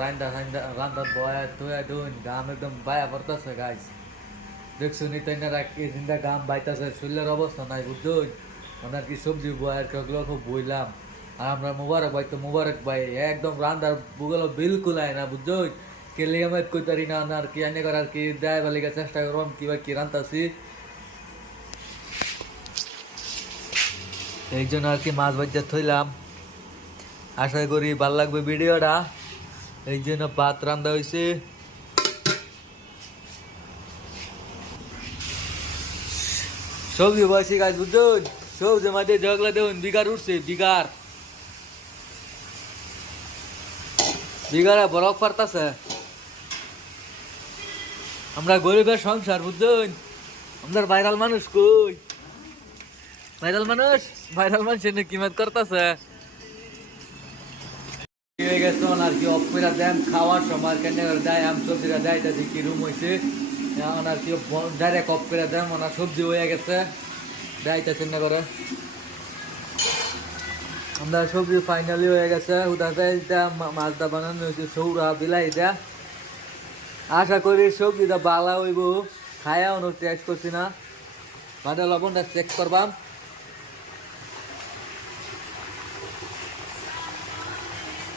রান্দা রান্দা রান্দার বয়া তুয়া দুন গাম একদম বায়া পড়তাছে গাইস দেখছো নি তাই না রাখি জিন্দা গাম বাইতাছে শরীরের অবস্থা নাই বুঝছই ওনার কি সবজি বয়ার কগলো খুব বইলাম আর আমরা মুবারক ভাই তো মুবারক ভাই একদম রান্দার বুগলো বিলকুল আয় না বুঝছই কেলে আমার কইতারি না আর কি আনে করার কি দেয় বালিকা চেষ্টা করম কিবা কি রান্তাছি এই জন্য আর কি মাছ ভাজা থইলাম আশা করি ভালো লাগবে ভিডিওটা এই জন্য ভাত রান্না হয়েছে সবজি বয়সী গাছ বুঝুন সবজি মাঝে ঝগলা দেখুন বিঘার উঠছে বিঘারা বরফ পারতাছে আমরা গরিবের সংসার বুঝুন আমরা ভাইরাল মানুষ কই ভাইরাল মানুষের কিমত করতেছে আর কি অফ করে দেন খাওয়ার সময় কেন দেয় আম সবজিরা দেয় তাদের কি রুম হয়েছে আর কি ডাইরেক্ট অফ করে দেন ওনার সবজি হয়ে গেছে দেয়তেছেন না করে আমরা সবজি ফাইনালি হয়ে গেছে উদাহরণটা মাছটা বানানো হয়েছে সৌরা বিলাই দেয়া আশা করি সবজিটা বালা হইব খায়া অনেক টেস্ট করছি না মাঝে লবণটা চেক করবাম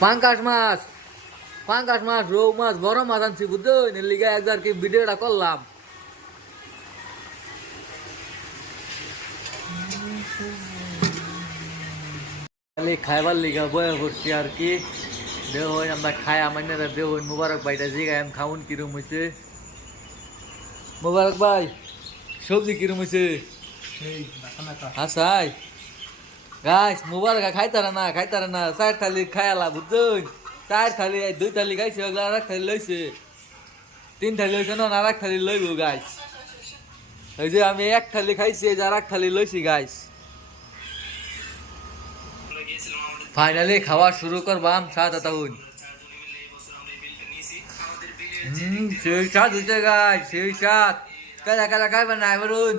পাঙ্কাশ মাছ রৌ মাছ বড় মাছ আনছি বুঝছেন এর লিগে একবার কি ভিডিওটা করলাম খাইবার লিগা বয়ে করছি আর কি দেহ আমরা খাই আমার দেহ মুবারক ভাইটা জিগাই আমি খাউন কিরম হয়েছে মুবারক ভাই সবজি কিরম হয়েছে হাসাই গাইস মুবারক খাইতারা না 4 থালি খায়ালা বুঝছেন 4 থালি 2 থালি খাইছে আর 1 থালি লইছে 3 থালি লইছে না আর 1 থালি লইব গাইস এই যে আমি 1 থালি খাইছি আর 1 থালি লইছি গাইস ফাইনালি খাওয়া শুরু করবাম সাদা তাউন সেই সাত হইছে গাইস সেই সাত কাজা খাইবেন না বলুন